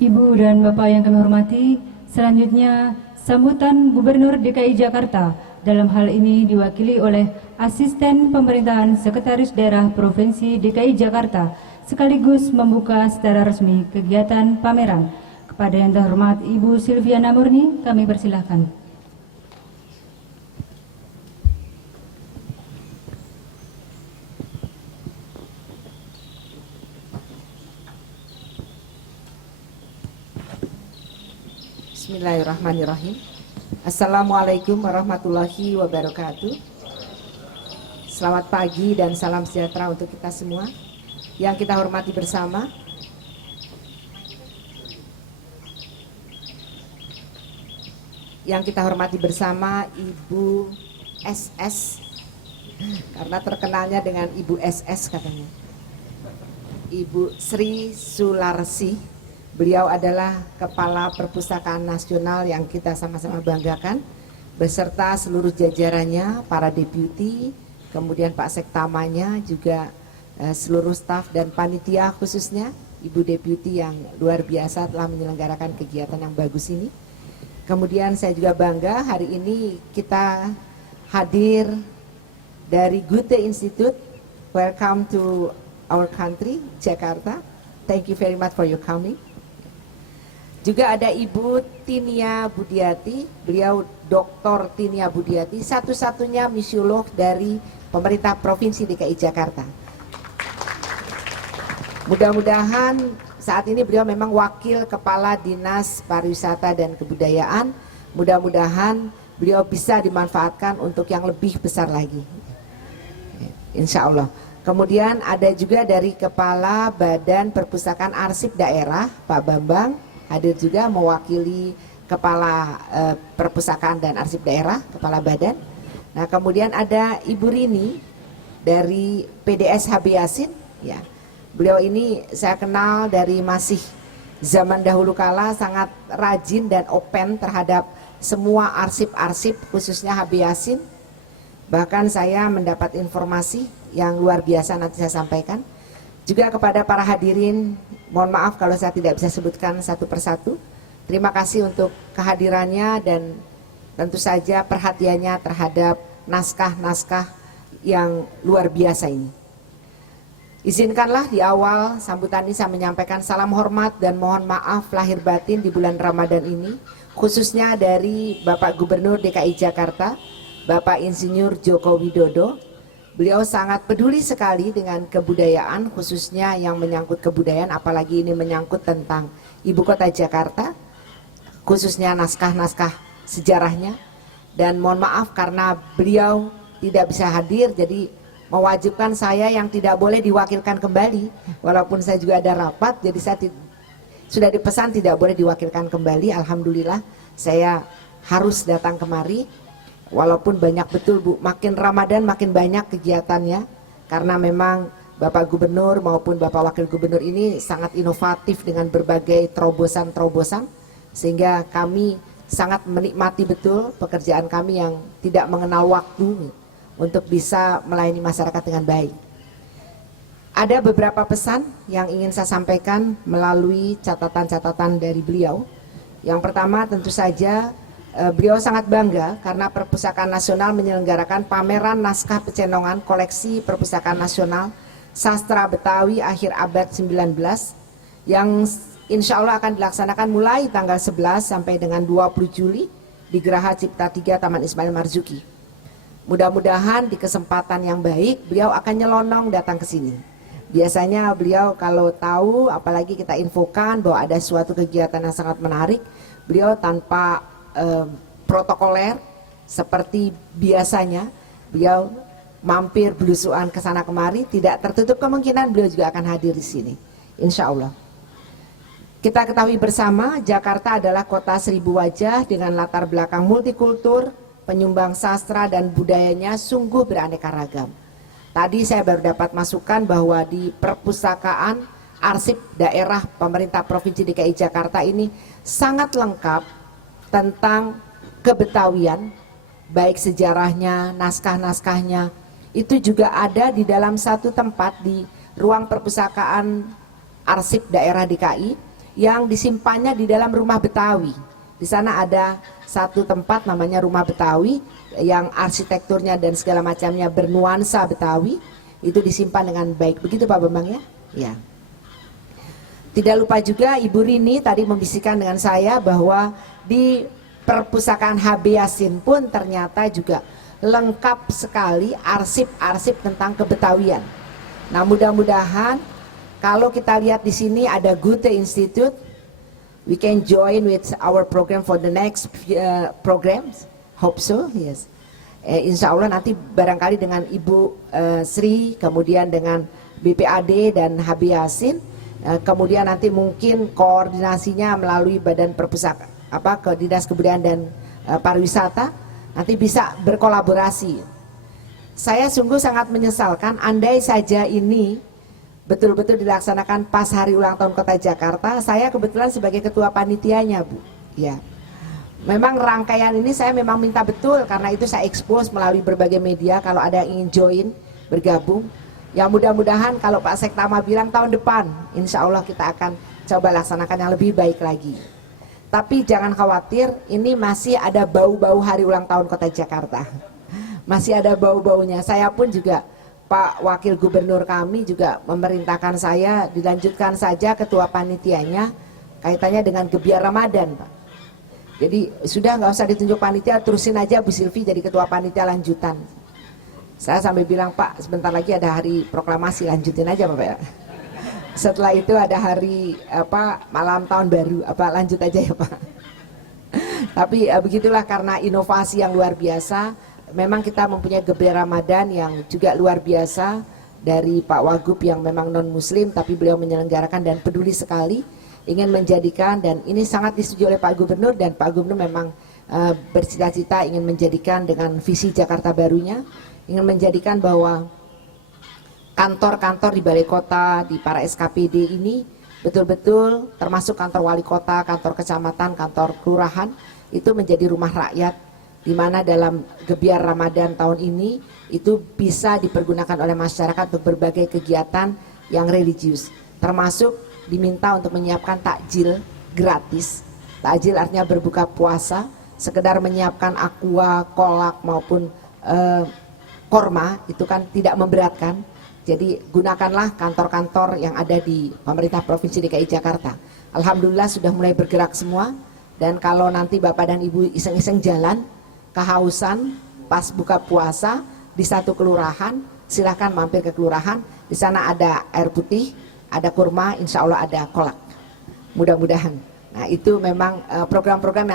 Ibu dan Bapak yang kami hormati, selanjutnya sambutan Gubernur DKI Jakarta dalam hal ini diwakili oleh Asisten Pemerintahan Sekretaris Daerah Provinsi DKI Jakarta sekaligus membuka secara resmi kegiatan pameran. Kepada yang terhormat Ibu Silviana Murni, kami persilahkan. Bismillahirrahmanirrahim. Assalamualaikum warahmatullahi wabarakatuh. Selamat pagi dan salam sejahtera untuk kita semua yang kita hormati bersama. Yang kita hormati bersama Ibu SS, karena terkenalnya dengan Ibu SS katanya, Ibu Sri Sularsi. Beliau adalah Kepala Perpustakaan Nasional yang kita sama-sama banggakan, beserta seluruh jajarannya, para deputi, kemudian Pak Sektamanya, juga seluruh staf dan panitia, khususnya Ibu Deputi yang luar biasa telah menyelenggarakan kegiatan yang bagus ini. Kemudian saya juga bangga hari ini kita hadir dari Goethe Institute. Welcome to our country, Jakarta. Thank you very much for your coming. Juga ada Ibu Tinia Budiati, beliau Dr. Tinia Budiati, satu-satunya misiolog dari pemerintah Provinsi DKI Jakarta. Mudah-mudahan saat ini beliau memang wakil Kepala Dinas Pariwisata dan Kebudayaan. Mudah-mudahan beliau bisa dimanfaatkan untuk yang lebih besar lagi, insya Allah. Kemudian ada juga dari Kepala Badan Perpustakaan Arsip Daerah, Pak Bambang, hadir juga mewakili Kepala Perpustakaan dan Arsip Daerah, Kepala Badan. Nah, kemudian ada Ibu Rini dari PDS HB Yasin. Ya, beliau ini saya kenal dari masih zaman dahulu kala, sangat rajin dan open terhadap semua arsip-arsip, khususnya HB Yasin. Bahkan saya mendapat informasi yang luar biasa, nanti saya sampaikan. Juga kepada para hadirin, mohon maaf kalau saya tidak bisa sebutkan satu persatu. Terima kasih untuk kehadirannya dan tentu saja perhatiannya terhadap naskah-naskah yang luar biasa ini. Izinkanlah di awal sambutan ini saya menyampaikan salam hormat dan mohon maaf lahir batin di bulan Ramadan ini, khususnya dari Bapak Gubernur DKI Jakarta, Bapak Insinyur Joko Widodo. Beliau sangat peduli sekali dengan kebudayaan, khususnya yang menyangkut kebudayaan, apalagi ini menyangkut tentang ibu kota Jakarta, khususnya naskah-naskah sejarahnya. Dan mohon maaf karena beliau tidak bisa hadir, jadi mewajibkan saya yang tidak boleh diwakilkan kembali. Walaupun saya juga ada rapat, jadi saya sudah dipesan tidak boleh diwakilkan kembali. Alhamdulillah saya harus datang kemari. Walaupun banyak betul Bu, makin Ramadan makin banyak kegiatannya, karena memang Bapak Gubernur maupun Bapak Wakil Gubernur ini sangat inovatif dengan berbagai terobosan-terobosan, sehingga kami sangat menikmati betul pekerjaan kami yang tidak mengenal waktu untuk bisa melayani masyarakat dengan baik. Ada beberapa pesan yang ingin saya sampaikan melalui catatan-catatan dari beliau. Yang pertama tentu saja beliau sangat bangga karena Perpustakaan Nasional menyelenggarakan pameran naskah pecenongan koleksi Perpustakaan Nasional Sastra Betawi akhir abad 19 yang insya Allah akan dilaksanakan mulai tanggal 11 sampai dengan 20 Juli di Geraha Cipta 3 Taman Ismail Marzuki. Mudah-mudahan di kesempatan yang baik beliau akan nyelonong datang ke sini. Biasanya beliau kalau tahu, apalagi kita infokan bahwa ada suatu kegiatan yang sangat menarik, beliau tanpa protokoler seperti biasanya, beliau mampir belusuan ke sana kemari, tidak tertutup kemungkinan beliau juga akan hadir di sini, insya Allah. Kita ketahui bersama Jakarta adalah kota seribu wajah dengan latar belakang multikultur, penyumbang sastra dan budayanya sungguh beraneka ragam. Tadi saya baru dapat masukan bahwa di perpustakaan arsip daerah pemerintah Provinsi DKI Jakarta ini sangat lengkap tentang kebetawian, baik sejarahnya, naskah-naskahnya, itu juga ada di dalam satu tempat di ruang perpustakaan arsip daerah DKI yang disimpannya di dalam rumah Betawi. Di sana ada satu tempat namanya Rumah Betawi yang arsitekturnya dan segala macamnya bernuansa Betawi, itu disimpan dengan baik. Begitu Pak Bambang ya? Ya. Tidak lupa juga Ibu Rini tadi membisikkan dengan saya bahwa di perpustakaan HB Yasin pun ternyata juga lengkap sekali arsip-arsip tentang kebetawian. Nah, mudah-mudahan kalau kita lihat di sini ada Goethe Institute, we can join with our program for the next programs. Hope so, yes. Insya Allah nanti barangkali dengan Ibu Sri, kemudian dengan BPAD dan HB Yasin, kemudian nanti mungkin koordinasinya melalui Badan Perpustakaan, ke Dinas Kebudayaan dan Pariwisata, nanti bisa berkolaborasi. Saya sungguh sangat menyesalkan andai saja ini betul-betul dilaksanakan pas hari ulang tahun Kota Jakarta. Saya kebetulan sebagai ketua panitianya, Bu. Ya. Memang rangkaian ini saya memang minta betul, karena itu saya expose melalui berbagai media kalau ada yang ingin join, bergabung. Ya, mudah-mudahan kalau Pak Sektama bilang tahun depan, insya Allah kita akan coba laksanakan yang lebih baik lagi. Tapi jangan khawatir, ini masih ada bau-bau hari ulang tahun Kota Jakarta. Masih ada bau-baunya. Saya pun juga, Pak Wakil Gubernur kami juga memerintahkan saya dilanjutkan saja ketua panitianya kaitannya dengan Gebiar Ramadan, Pak. Jadi sudah nggak usah ditunjuk panitia, terusin aja Bu Silvi jadi ketua panitia lanjutan. Saya sampai bilang, Pak, sebentar lagi ada hari proklamasi, lanjutin aja Bapak ya. Setelah itu ada hari malam tahun baru, lanjut aja ya Pak. Tapi begitulah, karena inovasi yang luar biasa. Memang kita mempunyai Gebiar Ramadan yang juga luar biasa dari Pak Wagub yang memang non muslim, tapi beliau menyelenggarakan dan peduli sekali ingin menjadikan, dan ini sangat disetujui oleh Pak Gubernur, dan Pak Gubernur memang bercita-cita ingin menjadikan dengan visi Jakarta barunya, ingin menjadikan bahwa kantor-kantor di balai kota, di para SKPD ini betul-betul termasuk kantor wali kota, kantor kecamatan, kantor kelurahan, itu menjadi rumah rakyat, di mana dalam Gebiar Ramadan tahun ini itu bisa dipergunakan oleh masyarakat untuk berbagai kegiatan yang religius, termasuk diminta untuk menyiapkan takjil gratis. Takjil artinya berbuka puasa, sekedar menyiapkan aqua, kolak maupun korma, itu kan tidak memberatkan. Jadi gunakanlah kantor-kantor yang ada di pemerintah Provinsi DKI Jakarta. Alhamdulillah sudah mulai bergerak semua, dan kalau nanti Bapak dan Ibu iseng-iseng jalan kehausan pas buka puasa di satu kelurahan, silahkan mampir ke kelurahan. Di sana ada air putih, ada kurma, insya Allah ada kolak. Mudah-mudahan. Nah, itu memang program-program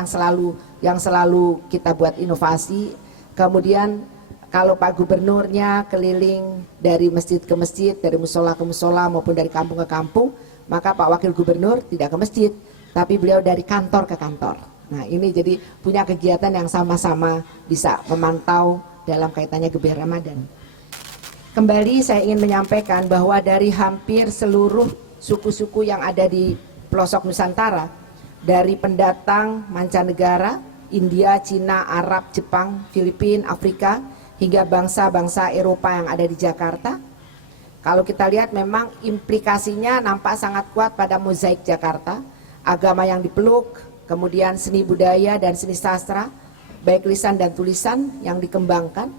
yang selalu kita buat inovasi. Kemudian kalau Pak Gubernurnya keliling dari masjid ke masjid, dari musola ke musola maupun dari kampung ke kampung, maka Pak Wakil Gubernur tidak ke masjid, tapi beliau dari kantor ke kantor. Nah, ini jadi punya kegiatan yang sama-sama bisa memantau dalam kaitannya Gebiar Ramadan. Kembali saya ingin menyampaikan bahwa dari hampir seluruh suku-suku yang ada di pelosok Nusantara, dari pendatang mancanegara, India, Cina, Arab, Jepang, Filipina, Afrika, hingga bangsa-bangsa Eropa yang ada di Jakarta, kalau kita lihat memang implikasinya nampak sangat kuat pada mozaik Jakarta, agama yang dipeluk, kemudian seni budaya dan seni sastra, baik lisan dan tulisan yang dikembangkan,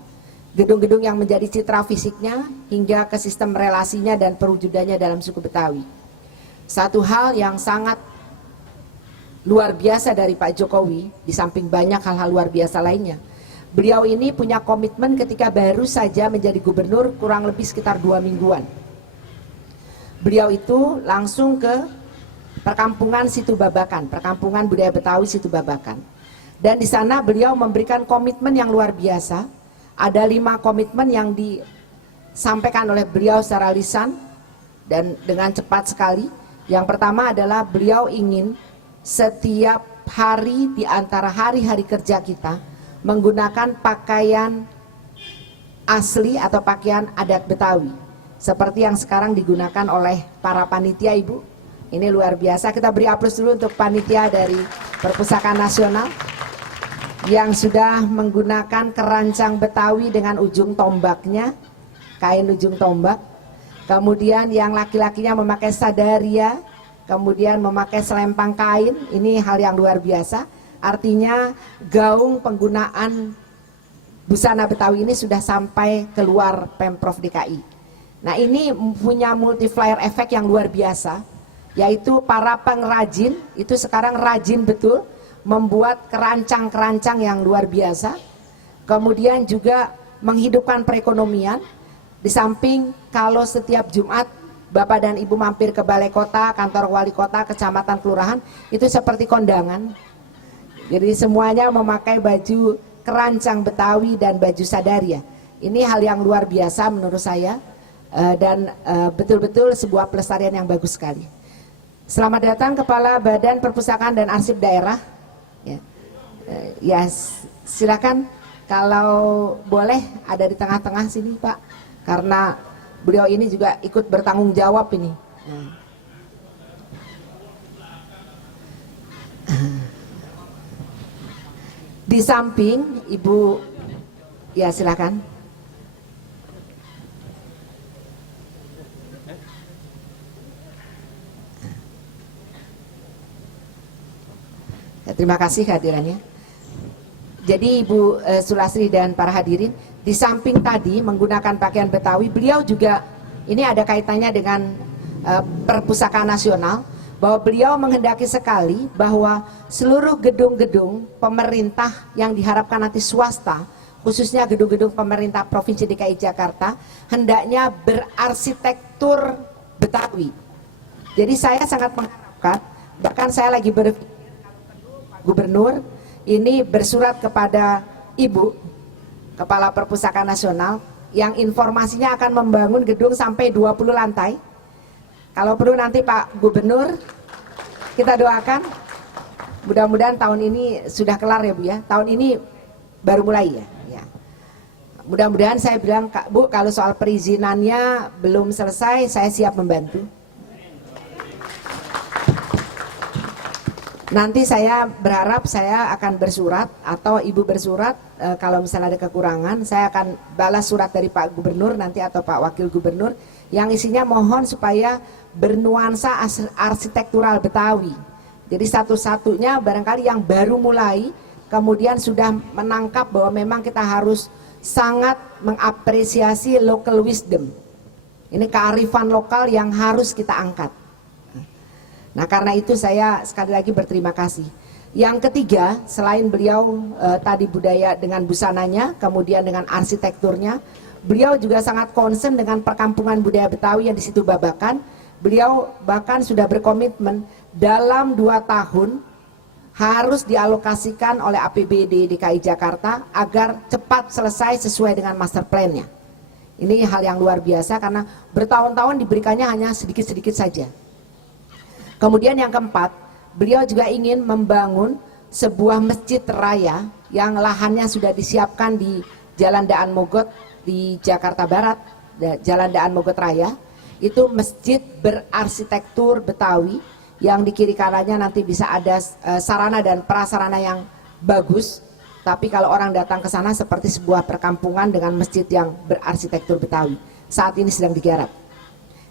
gedung-gedung yang menjadi citra fisiknya, hingga ke sistem relasinya dan perwujudannya dalam suku Betawi. Satu hal yang sangat luar biasa dari Pak Jokowi, di samping banyak hal-hal luar biasa lainnya, beliau ini punya komitmen ketika baru saja menjadi gubernur kurang lebih sekitar 2 mingguan. Beliau itu langsung ke perkampungan Situ Babakan, perkampungan budaya Betawi Situ Babakan. Dan di sana beliau memberikan komitmen yang luar biasa. Ada 5 komitmen yang disampaikan oleh beliau secara lisan dan dengan cepat sekali. Yang pertama adalah beliau ingin setiap hari di antara hari-hari kerja kita menggunakan pakaian asli atau pakaian adat Betawi, seperti yang sekarang digunakan oleh para panitia, Ibu. Ini luar biasa. Kita beri aplaus dulu untuk panitia dari Perpustakaan Nasional yang sudah menggunakan kerancang Betawi dengan ujung tombaknya, kain ujung tombak. Kemudian yang laki-lakinya memakai sadaria kemudian memakai selempang kain, ini hal yang luar biasa. Artinya gaung penggunaan busana Betawi ini sudah sampai keluar Pemprov DKI. Nah, ini punya multiplier efek yang luar biasa, yaitu para pengrajin itu sekarang rajin betul membuat kerancang-kerancang yang luar biasa. Kemudian juga menghidupkan perekonomian. Di samping kalau setiap Jumat Bapak dan Ibu mampir ke balai kota, kantor wali kota, kecamatan, kelurahan, itu seperti kondangan. Jadi semuanya memakai baju kerancang Betawi dan baju sadaria. Ini hal yang luar biasa menurut saya, dan betul-betul sebuah pelestarian yang bagus sekali. Selamat datang Kepala Badan Perpustakaan dan Arsip Daerah. Ya, silakan kalau boleh ada di tengah-tengah sini Pak, karena beliau ini juga ikut bertanggung jawab ini. Di samping Ibu, ya silakan. Ya, terima kasih kehadirannya. Jadi Ibu Sulasri dan para hadirin, di samping tadi menggunakan pakaian Betawi, beliau juga ini ada kaitannya dengan Perpustakaan Nasional, bahwa beliau menghendaki sekali bahwa seluruh gedung-gedung pemerintah yang diharapkan nanti swasta, khususnya gedung-gedung pemerintah Provinsi DKI Jakarta, hendaknya berarsitektur Betawi. Jadi saya sangat mengharapkan, bahkan saya lagi berpikir Pak Gubernur ini bersurat kepada Ibu Kepala Perpustakaan Nasional yang informasinya akan membangun gedung sampai 20 lantai. Kalau perlu nanti Pak Gubernur, kita doakan mudah-mudahan tahun ini sudah kelar ya Bu ya. Tahun ini baru mulai ya. Mudah-mudahan, saya bilang Kak Bu, kalau soal perizinannya belum selesai, saya siap membantu. Nanti saya berharap saya akan bersurat atau Ibu bersurat, kalau misalnya ada kekurangan, saya akan balas surat dari Pak Gubernur nanti atau Pak Wakil Gubernur yang isinya mohon supaya bernuansa arsitektural Betawi. Jadi satu-satunya barangkali yang baru mulai kemudian sudah menangkap bahwa memang kita harus sangat mengapresiasi local wisdom. Ini kearifan lokal yang harus kita angkat. Nah, karena itu saya sekali lagi berterima kasih. Yang ketiga, selain beliau tadi budaya dengan busananya, kemudian dengan arsitekturnya, beliau juga sangat concern dengan perkampungan budaya Betawi yang di situ Babakan. Beliau bahkan sudah berkomitmen dalam 2 tahun harus dialokasikan oleh APBD DKI Jakarta agar cepat selesai sesuai dengan master plan-nya. Ini hal yang luar biasa karena bertahun-tahun diberikannya hanya sedikit-sedikit saja. Kemudian yang keempat, beliau juga ingin membangun sebuah masjid raya yang lahannya sudah disiapkan di Jalan Daan Mogot di Jakarta Barat, Jalan Daan Mogot Raya. Itu masjid berarsitektur Betawi yang di kiri kanannya nanti bisa ada sarana dan prasarana yang bagus. Tapi kalau orang datang ke sana seperti sebuah perkampungan dengan masjid yang berarsitektur Betawi. Saat ini sedang digarap.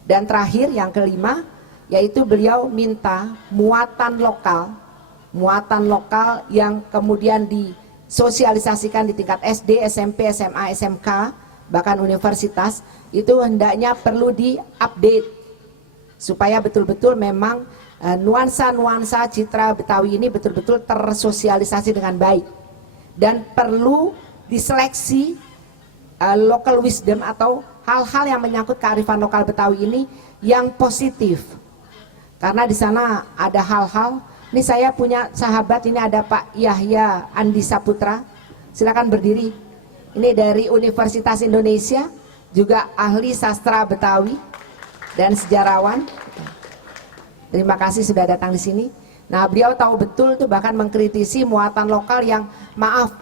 Dan terakhir yang kelima, yaitu beliau minta muatan lokal yang kemudian disosialisasikan di tingkat SD, SMP, SMA, SMK, bahkan universitas, itu hendaknya perlu di-update supaya betul-betul memang nuansa-nuansa citra Betawi ini betul-betul tersosialisasi dengan baik, dan perlu diseleksi local wisdom atau hal-hal yang menyangkut kearifan lokal Betawi ini yang positif. Karena di sana ada hal-hal, ini saya punya sahabat, ini ada Pak Yahya Andi Saputra, silakan berdiri. Ini dari Universitas Indonesia, juga ahli sastra Betawi dan sejarawan. Terima kasih sudah datang di sini. Nah, beliau tahu betul tuh, bahkan mengkritisi muatan lokal yang maaf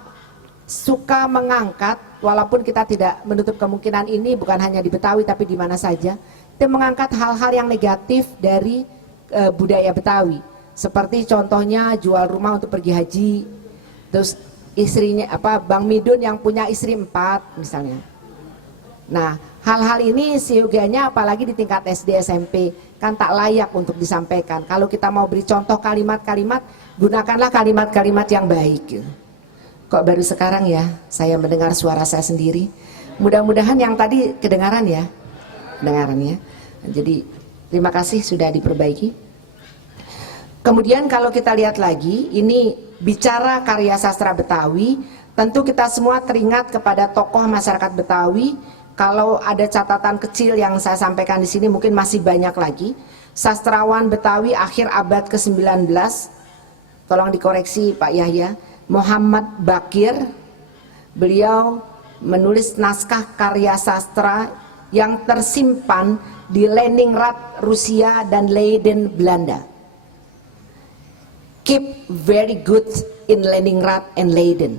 suka mengangkat, walaupun kita tidak menutup kemungkinan ini bukan hanya di Betawi tapi di mana saja, itu mengangkat hal-hal yang negatif dari budaya Betawi, seperti contohnya jual rumah untuk pergi haji, terus istrinya Bang Midun yang punya istri 4 misalnya, Nah, hal-hal ini seyogianya apalagi di tingkat SD SMP kan tak layak untuk disampaikan. Kalau kita mau beri contoh kalimat-kalimat, gunakanlah kalimat-kalimat yang baik. Kok baru sekarang ya saya mendengar suara saya sendiri? Mudah-mudahan yang tadi kedengaran ya. Kedengaran ya. Jadi terima kasih sudah diperbaiki. Kemudian kalau kita lihat lagi, ini bicara karya sastra Betawi, tentu kita semua teringat kepada tokoh masyarakat Betawi. Kalau ada catatan kecil yang saya sampaikan di sini mungkin masih banyak lagi. Sastrawan Betawi akhir abad ke-19, tolong dikoreksi Pak Yahya, Muhammad Bakir. Beliau menulis naskah karya sastra yang tersimpan di Leningrad, Rusia dan Leiden, Belanda. Keep very good in Leningrad and Leiden.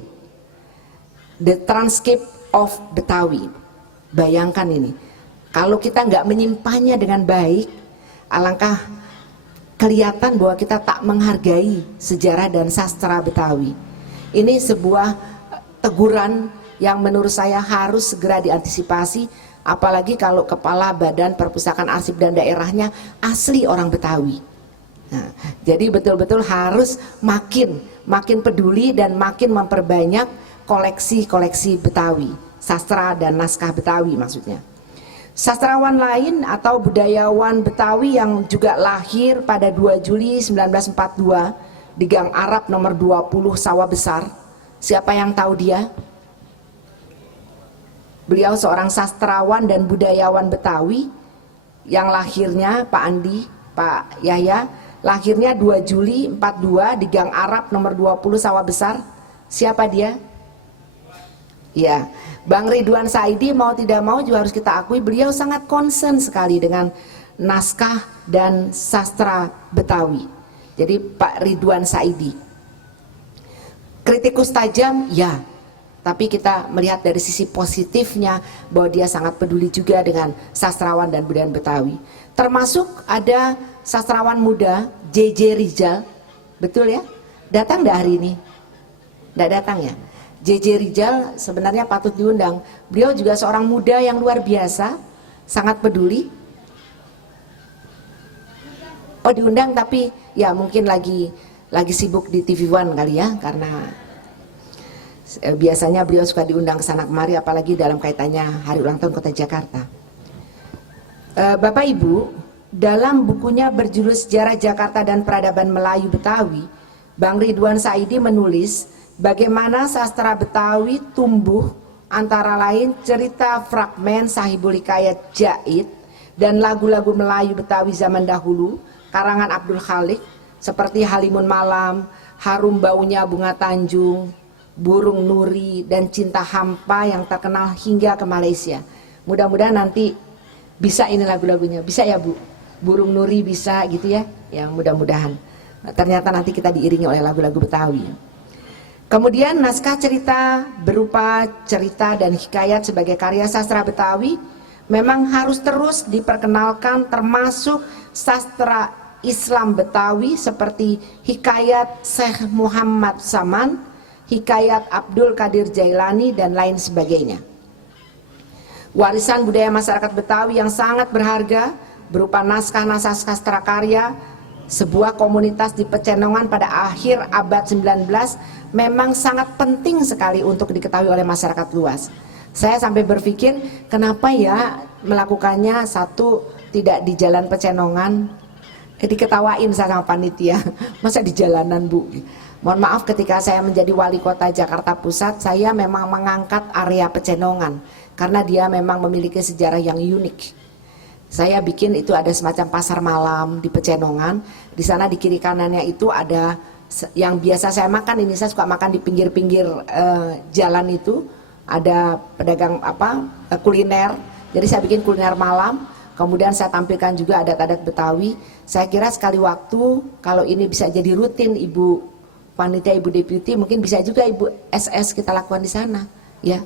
The transcript of Betawi. Bayangkan ini, kalau kita nggak menyimpannya dengan baik, alangkah kelihatan bahwa kita tak menghargai sejarah dan sastra Betawi. Ini sebuah teguran yang menurut saya harus segera diantisipasi, apalagi kalau kepala Badan Perpustakaan Arsip dan Daerahnya asli orang Betawi. Nah, jadi betul-betul harus makin peduli dan makin memperbanyak koleksi-koleksi Betawi, sastra dan naskah Betawi maksudnya. Sastrawan lain atau budayawan Betawi yang juga lahir pada 2 Juli 1942 di Gang Arab nomor 20 Sawah Besar. Siapa yang tahu dia? Beliau seorang sastrawan dan budayawan Betawi yang lahirnya Pak Andi, Pak Yahya, lahirnya 2 Juli 42 di Gang Arab nomor 20 Sawah Besar. Siapa dia? Ya, Bang Ridwan Saidi mau tidak mau juga harus kita akui beliau sangat concern sekali dengan naskah dan sastra Betawi. Jadi Pak Ridwan Saidi kritikus tajam ya, tapi kita melihat dari sisi positifnya bahwa dia sangat peduli juga dengan sastrawan dan budaya Betawi. Termasuk ada sastrawan muda JJ Rizal, betul ya? Datang nggak hari ini? Nggak datang ya? JJ Rizal sebenarnya patut diundang. Beliau juga seorang muda yang luar biasa, sangat peduli. Oh diundang tapi ya mungkin lagi sibuk di TV One kali ya, karena biasanya beliau suka diundang ke sana kemari, apalagi dalam kaitannya Hari Ulang Tahun Kota Jakarta. Bapak Ibu, dalam bukunya berjudul Sejarah Jakarta dan Peradaban Melayu Betawi, Bang Ridwan Saidi menulis bagaimana sastra Betawi tumbuh antara lain cerita fragmen Sahibul Hikayat Jait dan lagu-lagu Melayu Betawi zaman dahulu karangan Abdul Khalik seperti Halimun Malam, Harum Baunya Bunga Tanjung, Burung Nuri dan Cinta Hampa yang terkenal hingga ke Malaysia. Mudah-mudahan nanti bisa ini lagu-lagunya, bisa ya Bu? Burung Nuri bisa gitu ya? Ya mudah-mudahan. Ternyata nanti kita diiringi oleh lagu-lagu Betawi. Kemudian naskah cerita berupa cerita dan hikayat sebagai karya sastra Betawi memang harus terus diperkenalkan, termasuk sastra Islam Betawi seperti hikayat Syekh Muhammad Saman, hikayat Abdul Qadir Jailani dan lain sebagainya. Warisan budaya masyarakat Betawi yang sangat berharga berupa naskah-naskah sastra karya sebuah komunitas di Pecenongan pada akhir abad 19 memang sangat penting sekali untuk diketahui oleh masyarakat luas. Saya sampai berpikir kenapa ya melakukannya satu tidak di Jalan Pecenongan, diketawain sama panitia, masa di jalanan Bu. Mohon maaf, ketika saya menjadi wali kota Jakarta Pusat, saya memang mengangkat area Pecenongan karena dia memang memiliki sejarah yang unik. Saya bikin itu ada semacam pasar malam di Pecenongan. Di sana di kiri kanannya itu ada yang biasa saya makan, ini saya suka makan di pinggir-pinggir jalan itu. Ada pedagang kuliner. Jadi saya bikin kuliner malam. Kemudian saya tampilkan juga adat-adat Betawi. Saya kira sekali waktu kalau ini bisa jadi rutin Ibu Panitia, Ibu Deputi, mungkin bisa juga Ibu SS kita lakukan di sana, ya.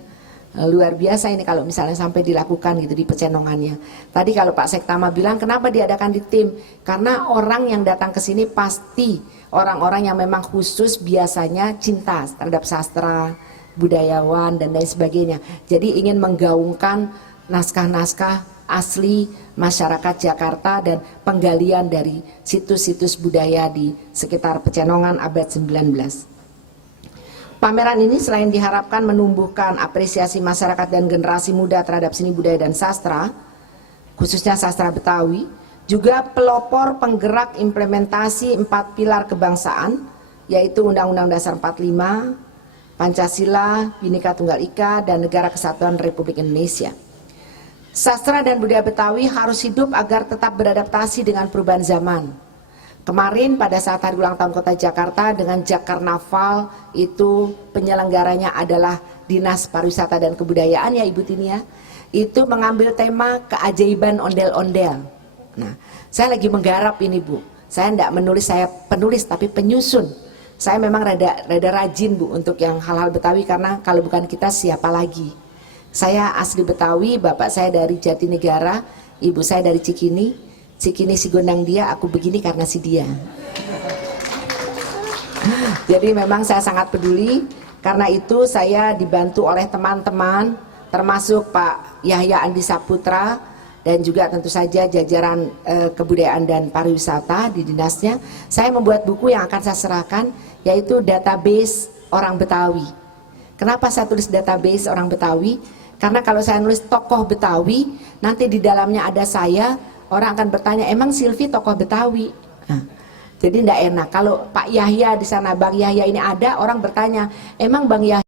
Luar biasa ini kalau misalnya sampai dilakukan gitu di Pecenongannya. Tadi kalau Pak Sektama bilang kenapa diadakan di tim, karena orang yang datang ke sini pasti orang-orang yang memang khusus biasanya cinta terhadap sastra, budayawan dan lain sebagainya. Jadi ingin menggaungkan naskah-naskah asli masyarakat Jakarta dan penggalian dari situs-situs budaya di sekitar Pecenongan abad 19. Pameran ini selain diharapkan menumbuhkan apresiasi masyarakat dan generasi muda terhadap seni budaya dan sastra, khususnya sastra Betawi, juga pelopor penggerak implementasi 4 pilar kebangsaan, yaitu Undang-Undang Dasar 45, Pancasila, Bhinneka Tunggal Ika, dan Negara Kesatuan Republik Indonesia. Sastra dan budaya Betawi harus hidup agar tetap beradaptasi dengan perubahan zaman. Kemarin pada saat hari ulang tahun Kota Jakarta dengan Jakarnaval itu penyelenggaranya adalah Dinas Pariwisata dan Kebudayaan ya Ibu Tini ya. Itu mengambil tema keajaiban ondel-ondel. Nah, saya lagi menggarap ini Bu. Saya tidak menulis, saya penulis tapi penyusun. Saya memang rada rajin Bu untuk yang hal-hal Betawi karena kalau bukan kita siapa lagi. Saya asli Betawi, bapak saya dari Jatinegara, ibu saya dari Cikini. Cikini si gondang dia, aku begini karena si dia. Jadi memang saya sangat peduli. Karena itu saya dibantu oleh teman-teman, termasuk Pak Yahya Andi Saputra dan juga tentu saja jajaran kebudayaan dan pariwisata di dinasnya. Saya membuat buku yang akan saya serahkan, yaitu database orang Betawi. Kenapa saya tulis database orang Betawi? Karena kalau saya nulis tokoh Betawi, nanti di dalamnya ada saya, orang akan bertanya, emang Silvi tokoh Betawi? Nah, jadi tidak enak. Kalau Pak Yahya di sana, Bang Yahya ini ada, orang bertanya, emang Bang Yahya